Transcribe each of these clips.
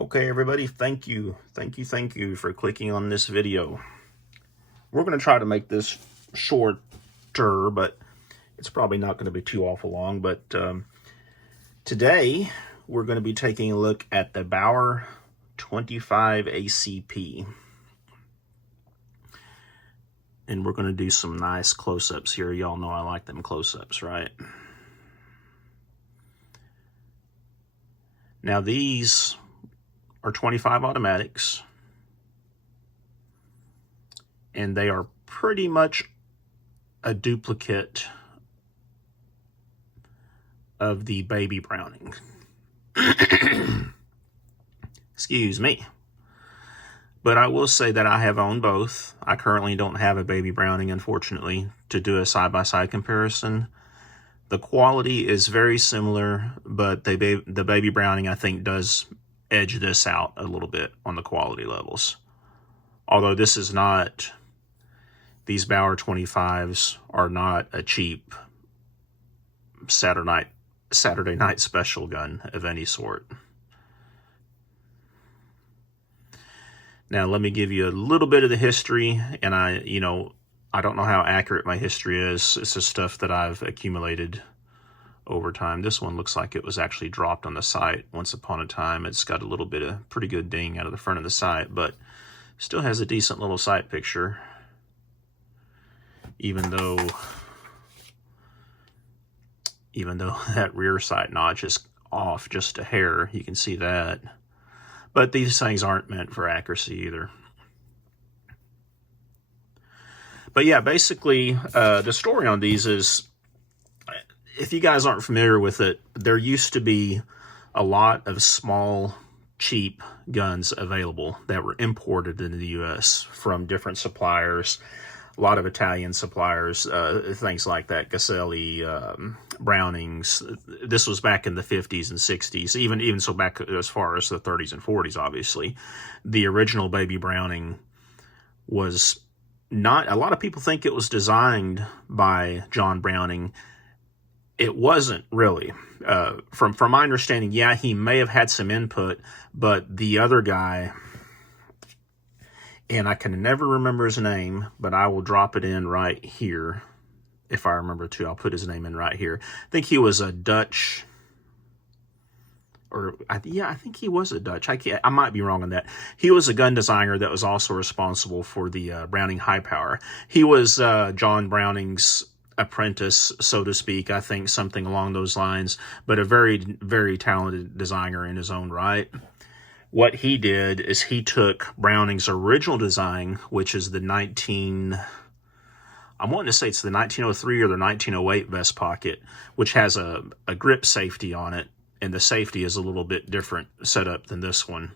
Okay, everybody, thank you for clicking on this video. We're going to try to make this shorter, but it's probably not going to be too awful long. But today, we're going to be taking a look at the Bauer 25 ACP. And we're going to do some nice close-ups here. Y'all know I like them close-ups, right? Now, these are 25 automatics, and they are pretty much a duplicate of the Baby Browning. Excuse me. But I will say that I have owned both. I currently don't have a Baby Browning, unfortunately, to do a side-by-side comparison. The quality is very similar, but the Baby Browning, I think, does edge this out a little bit on the quality levels. Although this is not, these Bauer 25s are not a cheap Saturday night special gun of any sort. Now, let me give you a little bit of the history, and I don't know how accurate my history is. It's just stuff that I've accumulated over time. This one looks like it was actually dropped on the site once upon a time. It's got a little bit of pretty good ding out of the front of the sight, but still has a decent little sight picture, even though that rear sight notch is off just a hair. You can see that. But these things aren't meant for accuracy either. But yeah, basically, the story on these is, if you guys aren't familiar with it, there used to be a lot of small, cheap guns available that were imported into the U.S. from different suppliers. A lot of Italian suppliers, things like that, Caselli, Brownings. This was back in the 50s and 60s, even so back as far as the 30s and 40s, obviously. The original Baby Browning was not, a lot of people think it was designed by John Browning. It wasn't really. From my understanding, yeah, he may have had some input, but the other guy, and I can never remember his name, but I will drop it in right here. If I remember to, I'll put his name in right here. I think he was a Dutch, yeah, I think he was a Dutch. I might be wrong on that. He was a gun designer that was also responsible for the Browning High Power. He was John Browning's apprentice, so to speak, I think, something along those lines, but a very, very talented designer in his own right. What he did is he took Browning's original design, which is the I'm wanting to say it's the 1903 or the 1908 vest pocket, which has a grip safety on it, and the safety is a little bit different setup than this one.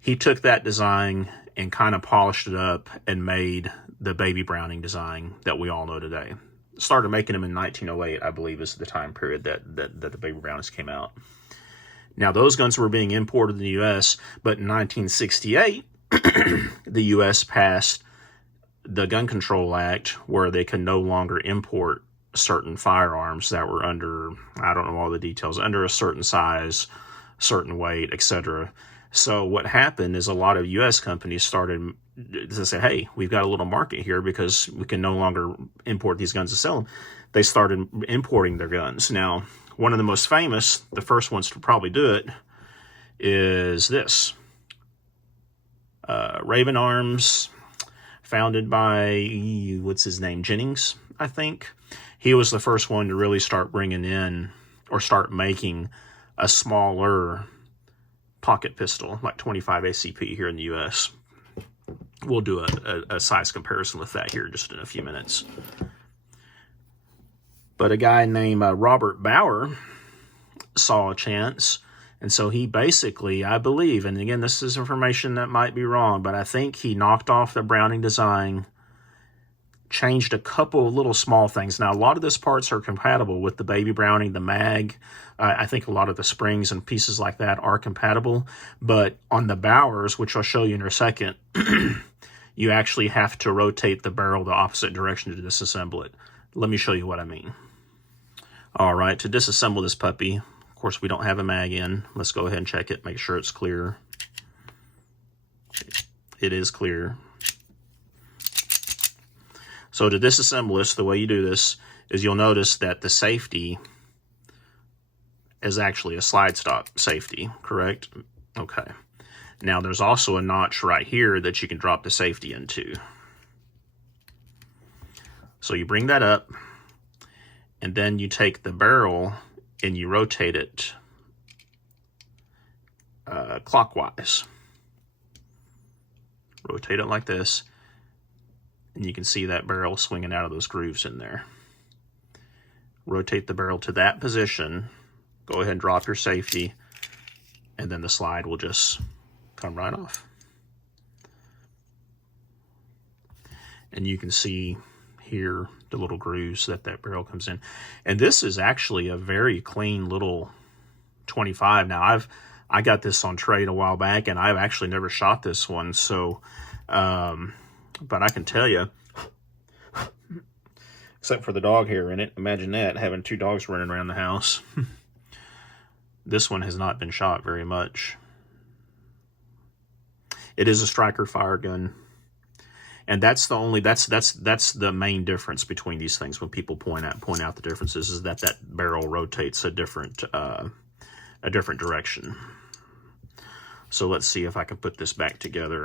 He took that design and kind of polished it up and made the Baby Browning design that we all know today. Started making them in 1908, I believe, is the time period that the Baby Brownings came out. Now, those guns were being imported in the U.S., but in 1968, the U.S. passed the Gun Control Act, where they can no longer import certain firearms that were under, I don't know all the details, under a certain size, certain weight, etc. So what happened is a lot of U.S. companies started to say, hey, we've got a little market here because we can no longer import these guns to sell them. They started importing their guns. Now, one of the most famous, the first ones to probably do it, is this. Raven Arms, founded by, what's his name, Jennings, I think. He was the first one to really start bringing in, or start making, a smaller pocket pistol, like 25 ACP here in the U.S. We'll do a size comparison with that here just in a few minutes. But a guy named Robert Bauer saw a chance, and so he basically, I believe, and again, this is information that might be wrong, but I think he knocked off the Browning design, changed a couple of little small things. Now, a lot of those parts are compatible with the Baby Browning, the mag. I think a lot of the springs and pieces like that are compatible, but on the Bauers, which I'll show you in a second, you actually have to rotate the barrel the opposite direction to disassemble it. Let me show you what I mean. All right, to disassemble this puppy, of course, we don't have a mag in. Let's go ahead and check it, make sure it's clear. it is clear. So to disassemble this, the way you do this is you'll notice that the safety is actually a slide stop safety, correct? Okay. Now there's also a notch right here that you can drop the safety into. So you bring that up, and then you take the barrel and you rotate it clockwise. Rotate it like this, and you can see that barrel swinging out of those grooves in there. Rotate the barrel to that position, go ahead and drop your safety, and then the slide will just come right off. And you can see here the little grooves that barrel comes in. And this is actually a very clean little 25. Now I got this on trade a while back, and I've actually never shot this one, so but I can tell you, except for the dog hair in it, imagine that, having 2 dogs running around the house. This one has not been shot very much. It is a striker fire gun, and that's the only that's the main difference between these things. When people point out the differences, is that barrel rotates a different direction. So let's see if I can put this back together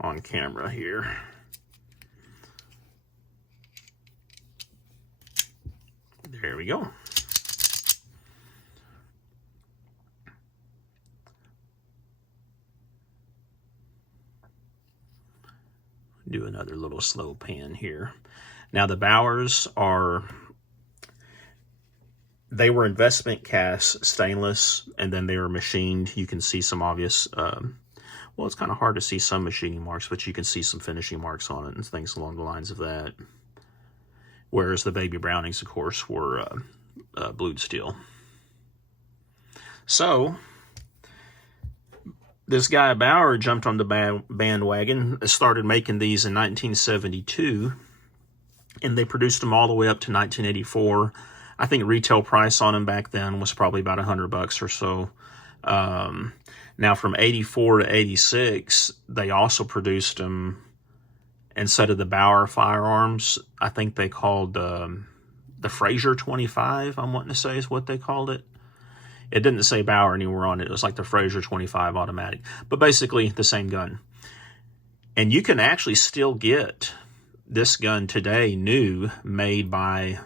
on camera here. There we go. Do another little slow pan here. Now the Bauers they were investment cast stainless, and then they were machined. You can see some obvious, well, it's kind of hard to see some machining marks, but you can see some finishing marks on it and things along the lines of that. Whereas the baby Brownings, of course, were blued steel. So this guy Bauer jumped on the bandwagon, started making these in 1972, and they produced them all the way up to 1984. I think retail price on them back then was probably about $100 or so. Now from 84 to 86, they also produced them, instead of the Bauer firearms, I think they called the Fraser 25, I'm wanting to say is what they called it. It didn't say Bauer anywhere on it. It was like the Fraser 25 automatic, but basically the same gun. And you can actually still get this gun today, new, made by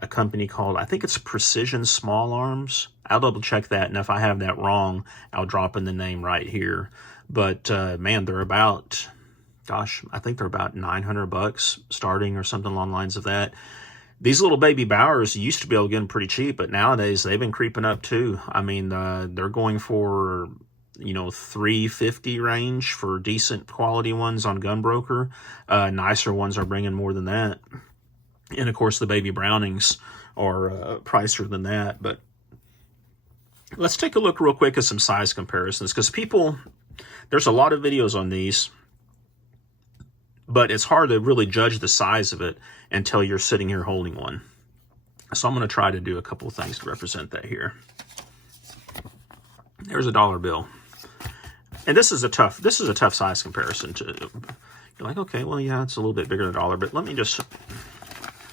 a company called, I think it's Precision Small Arms. I'll double check that, and if I have that wrong, I'll drop in the name right here. But man, they're about, gosh, I think they're about $900 starting or something along the lines of that. These little baby Bauers, you used to be able to get them pretty cheap, but nowadays they've been creeping up too. I mean, they're going for, you know, $350 range for decent quality ones on Gunbroker. Nicer ones are bringing more than that. And of course, the baby Brownings are pricier than that. But let's take a look real quick at some size comparisons, because there's a lot of videos on these, but it's hard to really judge the size of it until you're sitting here holding one. So I'm going to try to do a couple of things to represent that here. There's a dollar bill. And this is a tough size comparison to, you're like, okay, well, yeah, it's a little bit bigger than a dollar, but let me just,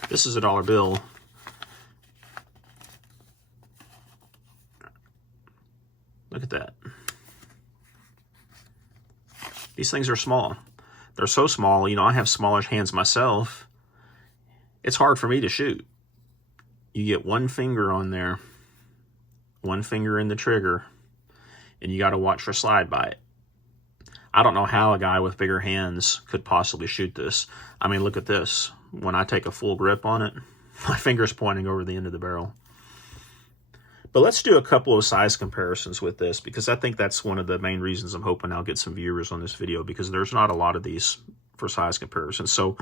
this is a dollar bill. Look at that. These things are small. They're so small, you know, I have smallish hands myself. It's hard for me to shoot. You get one finger on there, one finger in the trigger, and you got to watch for slide by it. I don't know how a guy with bigger hands could possibly shoot this. I mean, look at this. When I take a full grip on it, my finger's pointing over the end of the barrel. But let's do a couple of size comparisons with this, because I think that's one of the main reasons I'm hoping I'll get some viewers on this video, because there's not a lot of these for size comparisons. So,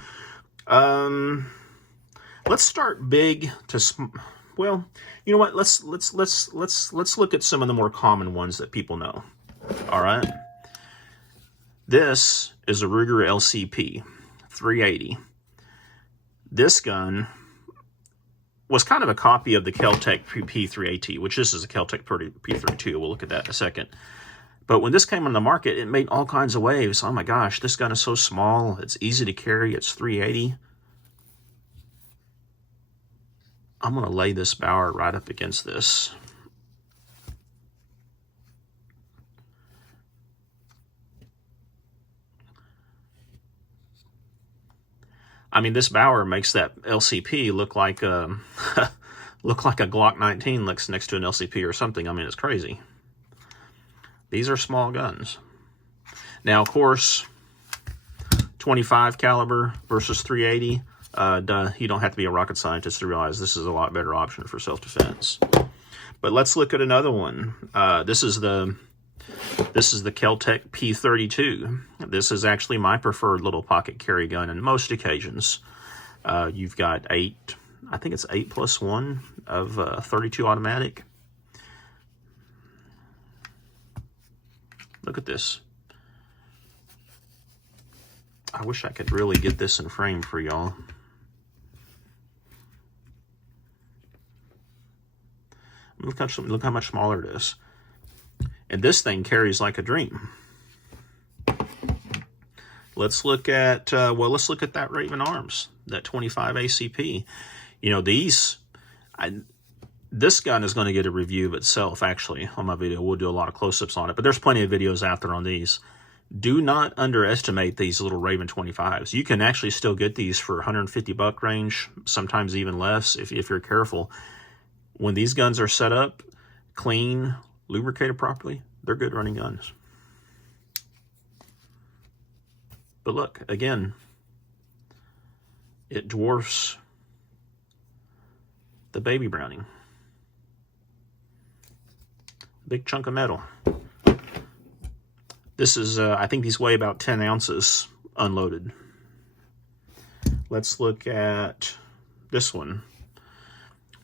let's start big to well, you know what? Let's look at some of the more common ones that people know. All right. This is a Ruger LCP 380. This gun was kind of a copy of the Kel-Tec P32, which this is a Kel-Tec P32. We'll look at that in a second. But when this came on the market, it made all kinds of waves. Oh my gosh, this gun is so small. It's easy to carry. It's 380. I'm going to lay this Bauer right up against this. I mean, this Bauer makes that LCP look like a look like a Glock 19 looks next to an LCP or something. I mean, it's crazy. These are small guns. Now, of course, 25 caliber versus 380. You don't have to be a rocket scientist to realize this is a lot better option for self-defense. But let's look at another one. This is the Kel-Tec P32. This is actually my preferred little pocket carry gun in most occasions. You've got I think it's 8+1 of 32 automatic. Look at this. I wish I could really get this in frame for y'all. Look how much smaller it is. And this thing carries like a dream. Let's look at, let's look at that Raven Arms, that 25 ACP. You know, this gun is going to get a review of itself, actually, on my video. We'll do a lot of close-ups on it, but there's plenty of videos out there on these. Do not underestimate these little Raven 25s. You can actually still get these for $150 range, sometimes even less if you're careful. When these guns are set up, clean, lubricated properly, they're good running guns. But look, again, it dwarfs the Baby Browning. Big chunk of metal. This is, I think these weigh about 10 ounces unloaded. Let's look at this one.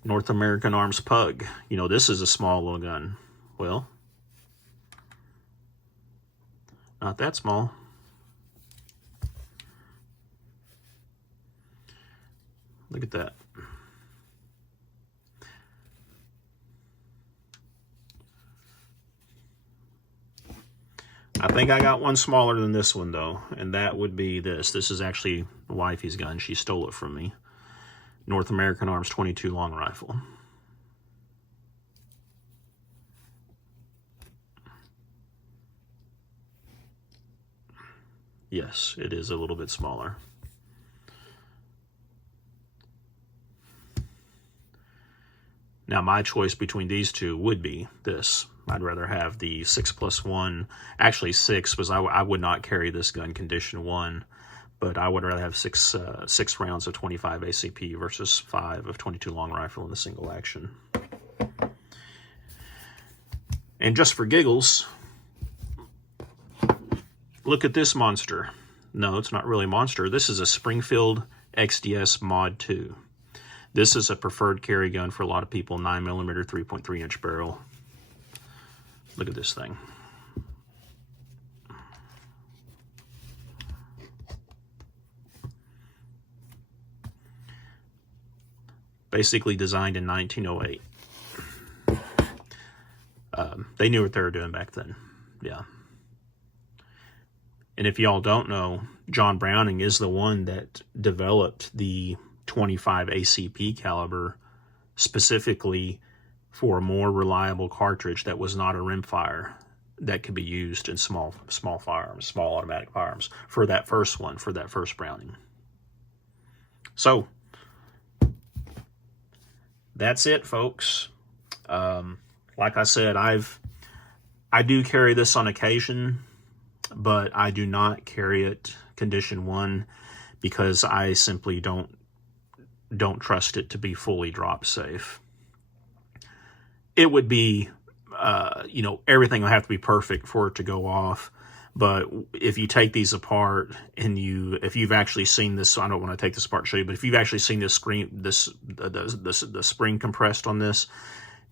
North American Arms Pug. You know, this is a small little gun. Well, not that small. Look at that. I think I got one smaller than this one, though, and that would be this. This is actually wifey's gun. She stole it from me. North American Arms 22 long rifle. Yes, it is a little bit smaller. Now, my choice between these two would be this. I'd rather have the 6+1. Actually, 6 was I would not carry this gun condition 1, but I would rather have six rounds of 25 ACP versus 5 of 22 long rifle in the single action. And just for giggles, look at this monster. No, it's not really a monster. This is a Springfield Xds Mod 2. This is a preferred carry gun for a lot of people, 9mm 3.3-inch barrel. Look at this thing. Basically designed in 1908. They knew what they were doing back then. Yeah. And if y'all don't know, John Browning is the one that developed the 25 ACP caliber specifically for a more reliable cartridge that was not a rimfire that could be used in small firearms, small automatic firearms, for that first one, for that first Browning. So that's it, folks. Like I said, I do carry this on occasion, but I do not carry it condition 1 because I simply don't trust it to be fully drop safe. It would be, you know, everything would have to be perfect for it to go off. But if you take these apart and if you've actually seen this, I don't want to take this apart and show you, but if you've actually seen this the spring compressed on this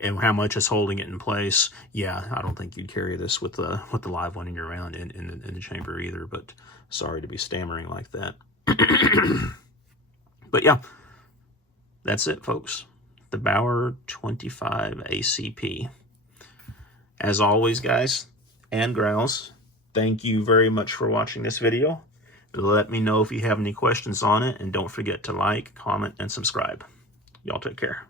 and how much it's holding it in place, yeah, I don't think you'd carry this with the live one in your round in the chamber either. But sorry to be stammering like that. But yeah, that's it, folks. The Bauer 25 ACP. As always, guys, and gals, thank you very much for watching this video. Let me know if you have any questions on it, and don't forget to like, comment, and subscribe. Y'all take care.